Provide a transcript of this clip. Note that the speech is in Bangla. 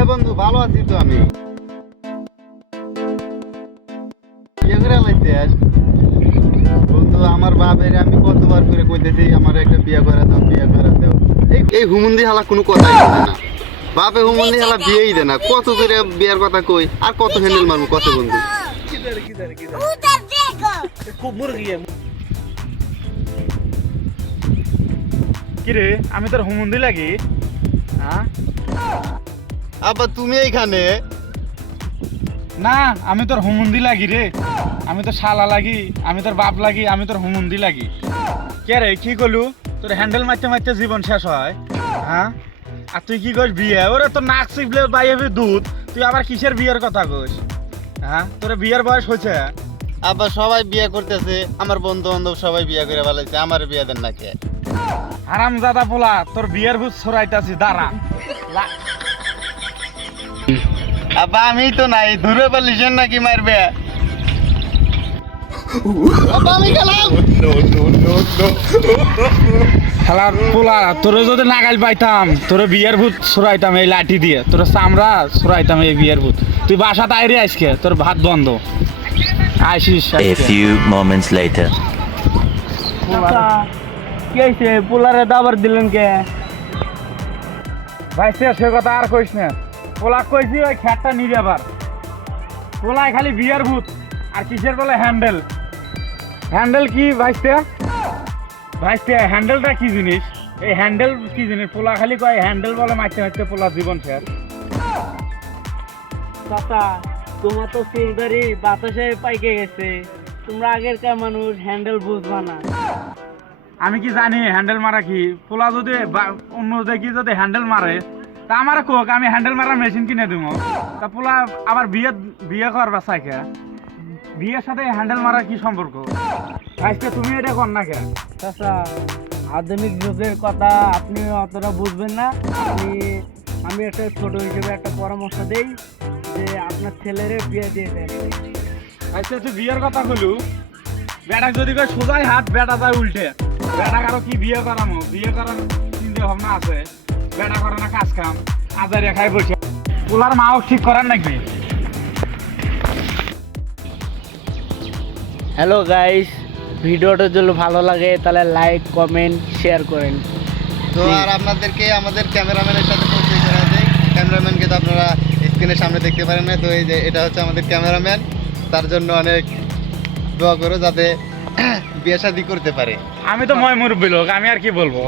হ্যাঁ বন্ধু, ভালো আছি তো আমি। বিয়ে করে লাইছিস? বন্ধু, আমার বাপের আমি কতবার করে কইতেছি আমার একটা বিয়ে করে দাও, বিয়ে করে দাও। এই হুমুন্দি হালা কোনো কথাই বলে না। বাপে হুমুন্দি হালা বিয়েই দেয় না। কত করে বিয়ের কথা কই আর কত হ্যান্ডেল মারবো কত বন্ধু। কিরে আমি তোর হুমুন্দি লাগি? হ্যাঁ আবার তুমি এইখানে? না, আমি তোর হুমুন্দি লাগি রে। আমি তোর শালা লাগি, আমি তোর বাপ লাগি, আমি তোর হুমুন্দি লাগি। কে রে, কি করলু? তোর হ্যান্ডেল মারতে মারতে জীবন শেষ হয়। হ্যাঁ, আর তুই কি করিস বিয়ে? ওরে তোর নাক চিপলে বাইরে দুধ, তুই আবার কিসের বিয়ের কথা কইস? হ্যাঁ, তোর বিয়ের বয়স হয়েছে? আবার সবাই বিয়ে করতেছে, আমার বন্ধু বান্ধব সবাই বিয়ে করে ফেলাইছে, আমার বিয়ে দেন না কে? হারামজাদা পোলা, তোর বিয়ের ভূত ছড়াইতাছি, দাঁড়া। আব্বা আমি তো নাই, ধরে পালিছেন নাকি মারবে? আব্বা আমি গেলাম। খেলার পোলা, তোরে যদি নাগাল পাইতাম তোরে বিয়ের ভূত ছড়াইতাম এই লাঠি দিয়ে, তোর চামড়া ছড়াইতাম এই বিয়ের ভূত। তুই বাসাতে আইরে আজকে, তোর ভাত বন্ধ। আইসিস A few moments later. কি হয়েছে? পোলারে দাবার দিলেন কে? ভাই সে কথা আর কইস না। পোলা কইছি ওই খ্যাটটা নিবি আবার। পোলায় খালি বিয়ের ভূত আর কিসের বলে হ্যান্ডেল। হ্যান্ডেল কি ভাইস্তে? ভাইস্তে হ্যান্ডেলটা কি জিনিস? এই হ্যান্ডেল কি জিনিস? পোলা খালি কয় হ্যান্ডেল বলে মারতে মারতে পোলা জীবন শেষ। চাচা, তোমার তো চুলদারি বাতাসে পাইকে গেছে। তোমরা আগেরকার মানুষ, হ্যান্ডেল বুঝবা না। আমি কি জানি হ্যান্ডেল মারা কি? পোলা যদি অন্য দেখি যদি হ্যান্ডেল মারে তা আমার কোক, আমি হ্যান্ডেল মারার মেশিন কিনে দিব। তা পোলা আবার বিয়ে করবা চাইকে? বিয়ের সাথে হ্যান্ডেল মারার কি সম্পর্ক? আজকে তুমি এটা কর না কেন? চাচা, আধুনিক যুগের কথা আপনি অতটা বুঝবেন না। আমি একটা ছোট হিসেবে একটা পরামর্শ দেই যে আপনার ছেলেরে বিয়ে দিয়ে দেন। আজকে তুই বিয়ের কথা কইলু, বেটা যদি কয় সোজাই হাত, বেটা যায় উল্টে। বেটা কারো কি বিয়ে করামো? বিয়ে করার চিন্তা ভাবনা আছে? বেটা করে না কাজ কাম, আজার খাই বসে। পোলার মাও ঠিক করার নাকি? হ্যালো গাইস, ভিডিওটা যদি ভালো লাগে তাহলে লাইক, কমেন্ট, শেয়ার করেন। তো আর আপনাদেরকে আমাদের ক্যামেরাম্যানের সাথে পরিচয় করা যায়। ক্যামেরাম্যানকে তো আপনারা স্ক্রিনের সামনে দেখতে পারেন না, তো এই যে এটা হচ্ছে আমাদের ক্যামেরাম্যান। তার জন্য অনেক দোয়া করো যাতে বিয়ে শাদী করতে পারে। আমি তো ময় মুরব্বী লোক, আমি আর কি বলবো।